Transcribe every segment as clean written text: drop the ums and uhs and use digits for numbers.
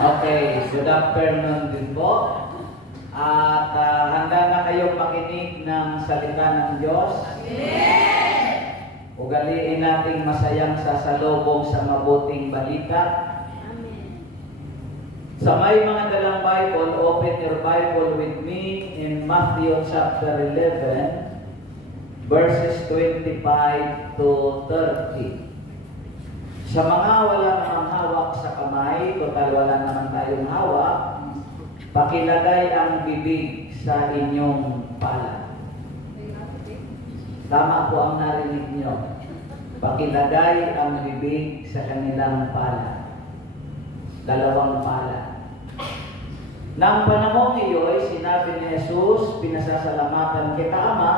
Okay, good afternoon din po. At handa na kayong makinig ng salita ng Diyos? Amen! Ugaliin nating masayang sasalubong sa mabuting balita. Amen. Sa may mga dalang Bible, open your Bible with me in Matthew chapter 11, verses 25 to 30. Sa mga wala namang hawak sa kamay, total wala naman tayong hawak, pakilagay ang bibig sa inyong palad. Tama po ang narinig nyo. Pakilagay ang bibig sa kanilang palad. Dalawang palad. Nang panahong iyo'y sinabi ni Jesus, pinasasalamatan kita, Ama,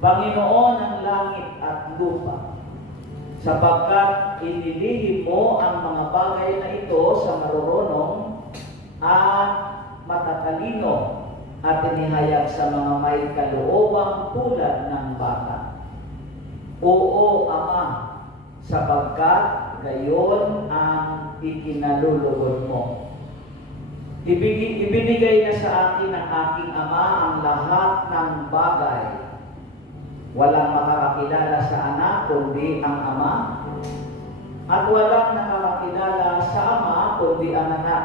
Panginoon ng langit at lupa, sapagkat inilihim mo ang mga bagay na ito sa marurunong at matatalino at inihayag sa mga may kalooban tulad ng bata. Oo, Ama, sapagkat gayon ang ikinalulugod mo. Ibinigay na sa akin ng aking Ama ang lahat ng bagay. Walang makakakilala sa anak kundi ang Ama, at walang nakakakilala sa Ama kundi ang anak,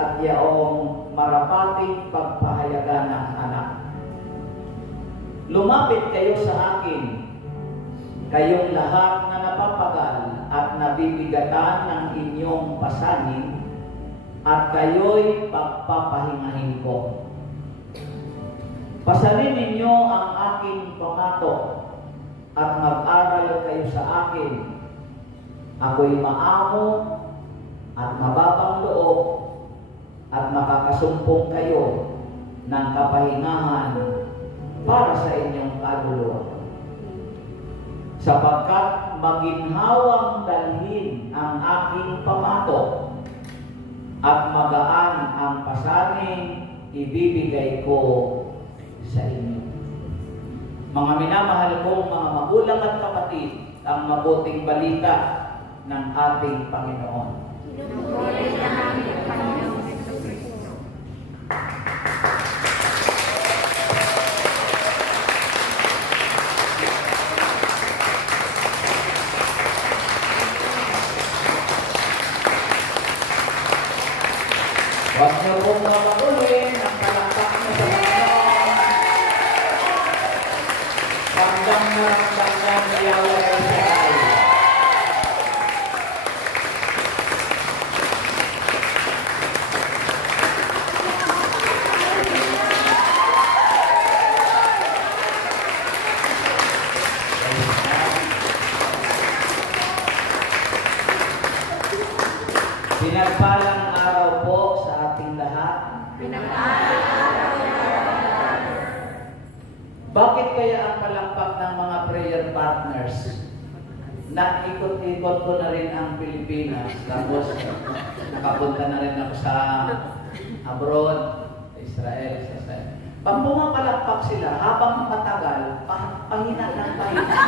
at yaong marapating pagpahayagan ng anak. Lumapit kayo sa akin, kayong lahat na napapagal at nabibigatan ng inyong pasanin, at kayo'y pagpapahingahin ko. Pasanin ninyo ang aking pangako at mag-aral kayo sa akin. Ako'y maamo at mababang loob at makakasumpong kayo ng kapahingahan para sa inyong kaluluwa. Sapagkat maginhawang dalhin ang aking pamato at magaan ang pasaning ibibigay ko sa inyo. Mga minamahal kong mga magulang at kapatid, ang mabuting balita ng ating Panginoon. Pinupuri ka namin, Panginoon Jesucristo. Huwag niyo pong mapaguhin ang palakpak niyo sa Panginoon. Pagdang naramdaman niya wala sa tayo. Pinagpalang araw po sa ating lahat. Pinagpalang araw na araw. Bakit kaya ang palakpak ng mga prayer partners na ikot-ikot ko na rin ang Pilipinas, tapos nakapunta na rin ako sa abroad, Israel, sa Israel. Pag pumapalakpak sila, habang matagal, pahina ng pahina.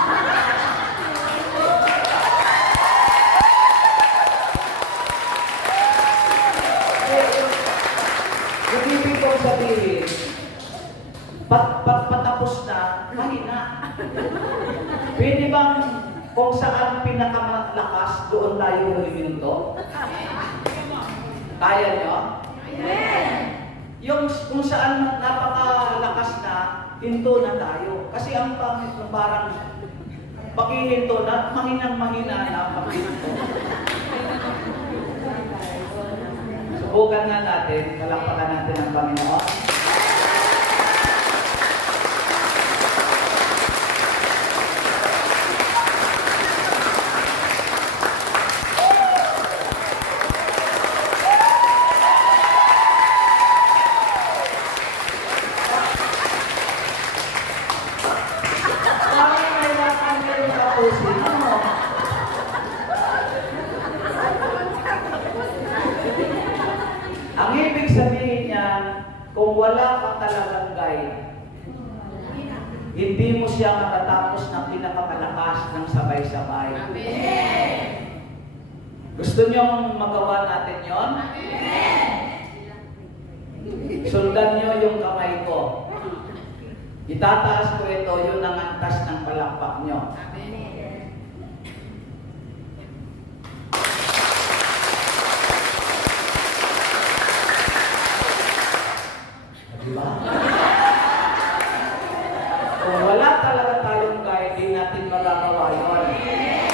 Yung ibig kong sabihin, patapos na, mahina. Pwede bang kung saan pinakamalakas, doon tayo humiminto? Kaya nyo? Amen. Yung kung saan napakalakas na, hinto na tayo. Kasi ang pangit ng parang pakihinto na, mahinang-mahina na paghinto. Subukan nga natin, palakpakan natin ang Panginoon. Parang may nakangil na kapusin mo. Ang ibig sabihin niyan, kung wala kang talagang guide, hindi mo siya matatapos ng pinakamalakas ng sabay-sabay. Amen. Gusto niyong magawa natin yon? Sundan niyo yung kamay ko. Itataas ko ito, yun ang antas ng palakpak niyo. Diba? Kung wala talaga tayong guide, di natin magagawa yun.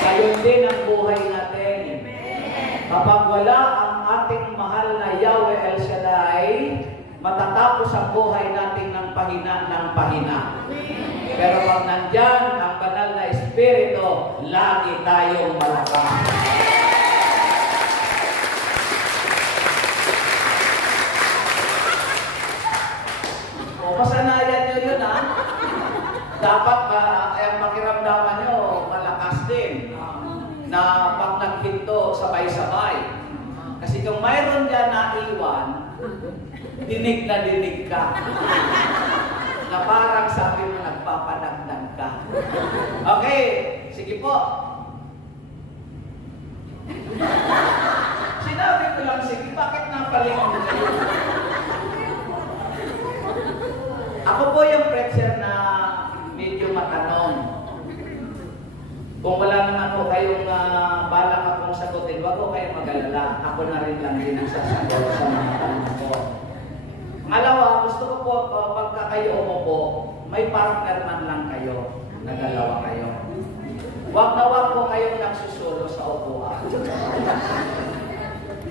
Gayon din ang buhay natin. Kapag wala ang ating mahal na Yahweh El Shaddai, matatapos ang buhay natin ng pahina. Pero pag nandyan ang banal na Espiritu, lagi tayong malakas. O, pasanayan nyo yun, ha? Dapat makiramdaman nyo, malakas din. Na pag naghinto, sabay-sabay. Kasi kung mayroon dyan na iwan, dinig na dinig ka. Na parang sabi mo, nagpapadagdag ka. Okay, sige po. Sinabi ko lang, sige, bakit napalingon kayo? Ako po yung preacher na medyo matanong. Kung wala naman po kayong balak akong sagutin, wag ko kayong mag-alala. Ako na rin lang din ang sasagot sa mga tanong ko. Pangalawa, gusto ko po, pagka kayo umupo, may partner man lang kayo, na dalawa kayo. Wag na wag po kayong nagsusulo sa upuan.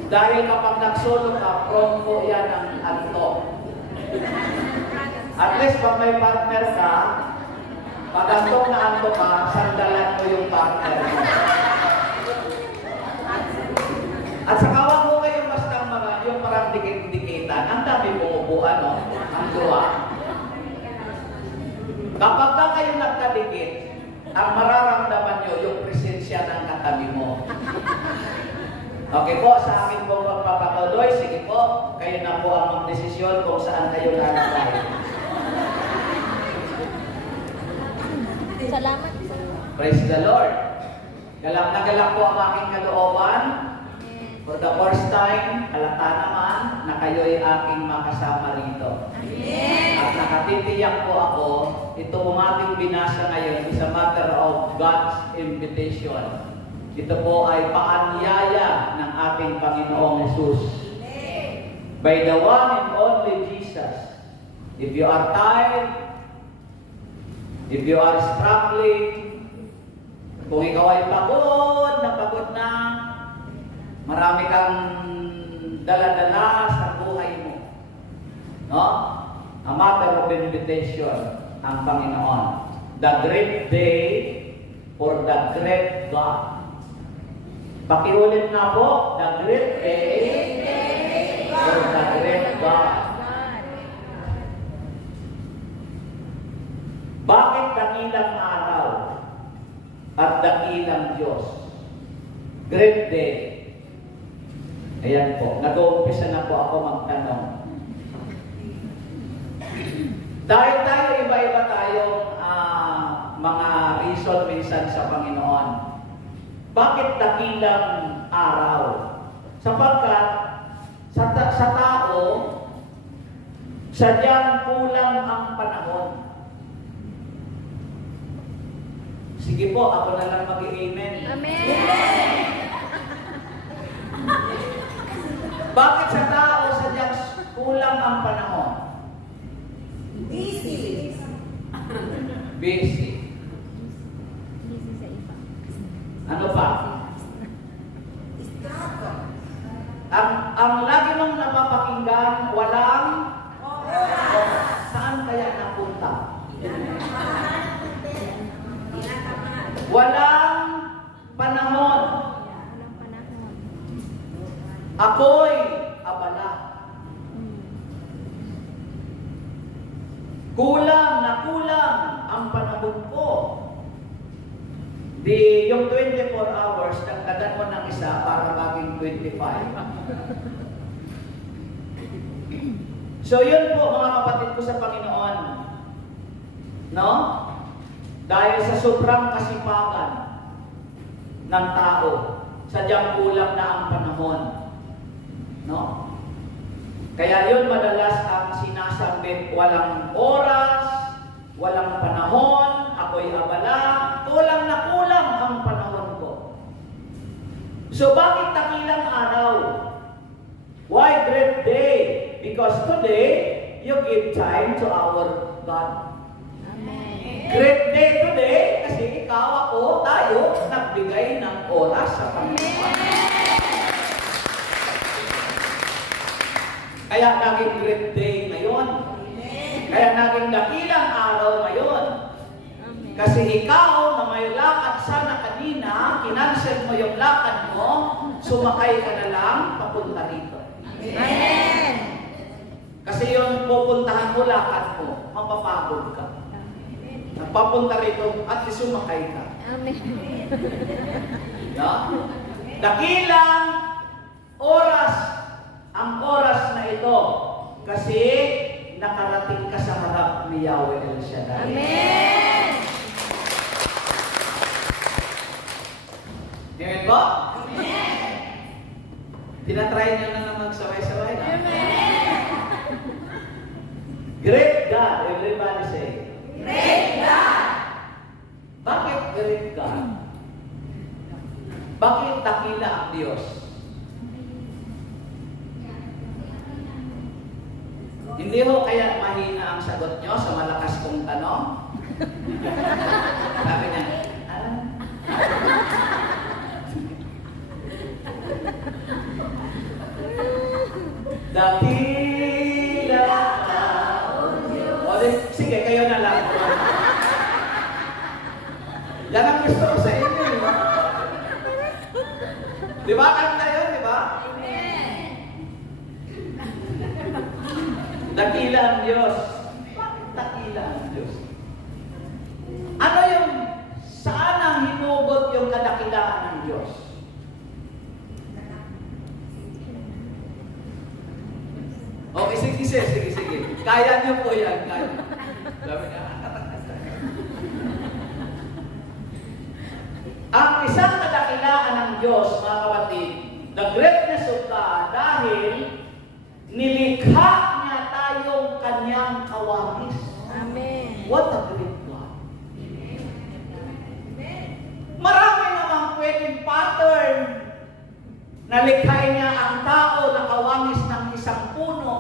Dahil kapag nagsulo ka, prone po yan ang antok. At least pag may partner ka, pag antok na antok ka, sandalan mo yung partner mo. At saka wag mo kayong basta yung parang dikit-dikitan. Ang dami pumupuan, no? Ang duwa. Kapag ka kayo nagkadikit, ang mararamdaman nyo yung presensya ng katabi mo. Okay po, sa akin pong pagpapatuloy, sige po, kayo na po ang magdesisyon kung saan kayo lalagay. Salamat. Praise the Lord. Galak na galak po ang aking kalooban. For the first time, halata naman na kayo'y aking makasama rito. At nakatitiyak po ako, ito pong ating binasa ngayon is a matter of God's invitation. Ito po ay paanyaya ng ating Panginoong Jesus. By the one and only Jesus. If you are tired, if you are struggling, kung ikaw ay pagod na, marami kang dala-dala sa buhay mo. No? A matter of invitation ang Panginoon. The great day for the great God. Pakiulit na po, the great day for the great God. Bakit dakilang araw at dakilang Diyos? Great day. Ayan po, nag-uumpisa na po ako magtanong. Dahil tayo, iba-iba tayong mga reason minsan sa Panginoon. Bakit dakilang araw? Sapagkat sa tao, sadyang kulang ang panahon. Sige po, ako na lang mag-i-amen. Amen. Bakit sa tao sadyang kulang ang panahon? Busy. Busy. Ano pa? Ang lagi mong napapakinggan, walang saan kaya napunta? Walang panahon. Ako'y abala. Kulang ang panahon ko. Yung 24 hours, dagdagan mo ng isa para maging 25. So yun po mga kapatid ko sa Panginoon. No? Dahil sa sobrang kasipagan ng tao, sadyang kulang na ang panahon. No? Kaya yun madalas ang sinasambit, walang oras, walang panahon, ako'y abala, kulang na kulang ang panahon ko. So bakit takilang araw? Why great day? Because today, you give time to our God. Amen. Great day today kasi ikaw, ako, tayo, nagbigay ng oras sa Panginoon. Kaya naging great day ngayon. Kaya naging dakilang araw ngayon. Amen. Kasi ikaw na may lakad sana kanina, kinansel mo yung lakad mo, sumakay ka na lang papunta rito. Amen. Kasi yung pupuntahan mo, lakad mo, mapapagod ka. Papunta rito at sumakay ka. Amen. Yeah? Dakilang oras ang oras na ito kasi nakarating ka sa harap ni Yahweh El Shaddai. Amen. Amen ba? Tinatry niyo na magsaway-saway na. Great God, everybody say. Great God. Bakit great God? Bakit dakila ang Diyos? Hindi ho kaya mahina ang sagot nyo sa malakas kong tanong? Sabi niya, alam? Dakila ang Diyos. O, sige, kayo na lang. Yan ang gusto ko sa inyo. Di ba? Kanta yun, di ba? Dakila ang Diyos. Bakit dakila ang Diyos? Ano yung, saan ang hinugot yung kadakilaan ng Diyos? Okay, sige. Kaya niyo po yan, kaya. Sabi niya, ang isang kadakilaan ng Diyos, mga kapatid, the greatness of God, dahil nilikha niya tayong kanyang kawamis. Amen. What a great God. Marami namang pwedeng pattern na likhain niya ang tao na kawamis ng isang puno.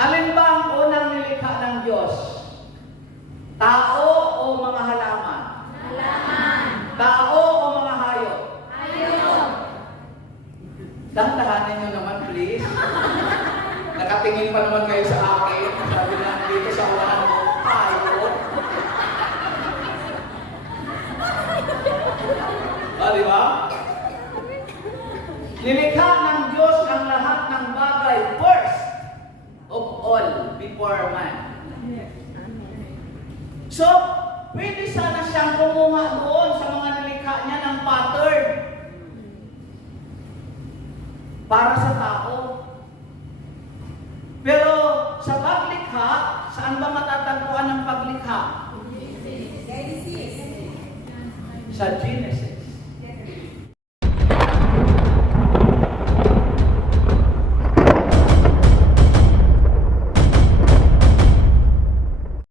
Alin ba ang unang nilikha ng Diyos? Tao o mga halaman? Halaman. Tao o mga hayop? Hayop. Dahan-dahanin nyo naman, please. Nakatingin pa naman kayo sa akin. Sabi lang dito sa unahan mo, hayop. Di ba? Nilikha ng Diyos ang lahat ng bagay first of all before man. So, pwede sana siyang kumuha doon sa mga nilikha niya ng pattern para sa tao. Pero sa paglikha, saan ba matatagpuan ang paglikha? Sa Genesis.